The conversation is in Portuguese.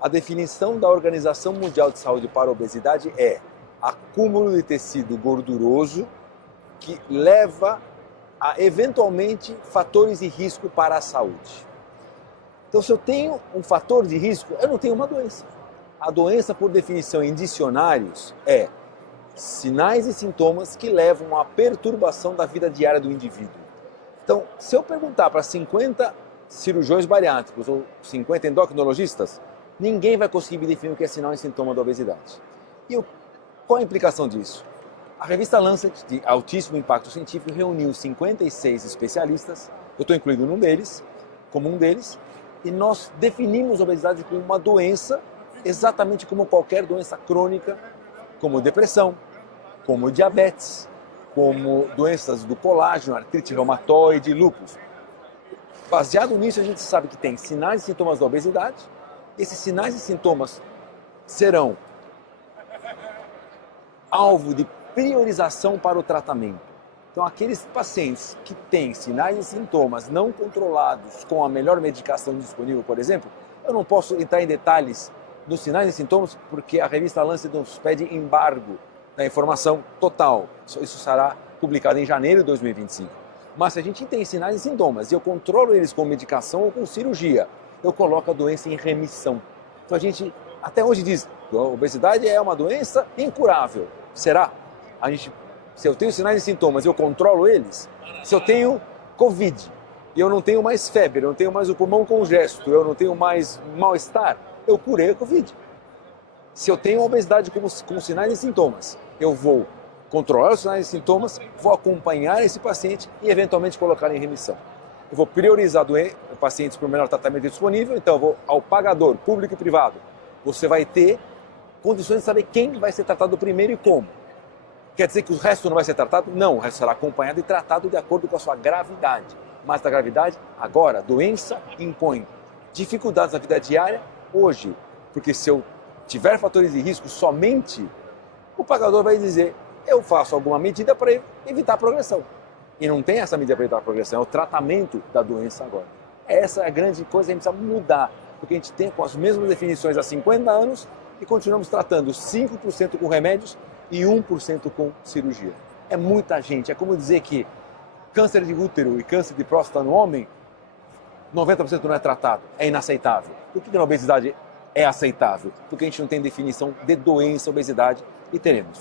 A definição da Organização Mundial de Saúde para a obesidade é acúmulo de tecido gorduroso que leva a, eventualmente, fatores de risco para a saúde. Então, se eu tenho um fator de risco, eu não tenho uma doença. A doença, por definição em dicionários, é sinais e sintomas que levam à perturbação da vida diária do indivíduo. Então, se eu perguntar para 50 cirurgiões bariátricos ou 50 endocrinologistas, ninguém vai conseguir definir o que é sinal e sintoma da obesidade. E qual a implicação disso? A revista Lancet, de altíssimo impacto científico, reuniu 56 especialistas, eu estou incluído como um deles, e nós definimos a obesidade como uma doença, exatamente como qualquer doença crônica, como depressão, como diabetes, como doenças do colágeno, artrite reumatoide, lúpus. Baseado nisso, a gente sabe que tem sinais e sintomas da obesidade. Esses sinais e sintomas serão alvo de priorização para o tratamento. Então, aqueles pacientes que têm sinais e sintomas não controlados com a melhor medicação disponível, por exemplo, eu não posso entrar em detalhes dos sinais e sintomas porque a revista Lancet nos pede embargo da informação total. Isso será publicado em janeiro de 2025. Mas se a gente tem sinais e sintomas e eu controlo eles com medicação ou com cirurgia, eu coloco a doença em remissão. Então a gente até hoje diz, a obesidade é uma doença incurável. Será? Se eu tenho sinais e sintomas e eu controlo eles, se eu tenho Covid e eu não tenho mais febre, eu não tenho mais o pulmão congesto, eu não tenho mais mal-estar, eu curei a Covid. Se eu tenho obesidade com sinais e sintomas, eu vou controlar os sinais e sintomas, vou acompanhar esse paciente e eventualmente colocar em remissão. Eu vou priorizar pacientes para o melhor tratamento disponível, então eu vou ao pagador, público e privado. Você vai ter condições de saber quem vai ser tratado primeiro e como. Quer dizer que o resto não vai ser tratado? Não, o resto será acompanhado e tratado de acordo com a sua gravidade. Mas da gravidade, agora, doença impõe dificuldades na vida diária hoje. Porque se eu tiver fatores de risco somente, o pagador vai dizer, eu faço alguma medida para evitar a progressão. E não tem essa medida para evitar a progressão, é o tratamento da doença agora. Essa é a grande coisa que a gente precisa mudar, porque a gente tem com as mesmas definições há 50 anos e continuamos tratando 5% com remédios e 1% com cirurgia. É muita gente, é como dizer que câncer de útero e câncer de próstata no homem, 90% não é tratado, é inaceitável. Por que a obesidade é aceitável? Porque a gente não tem definição de doença, obesidade, e teremos.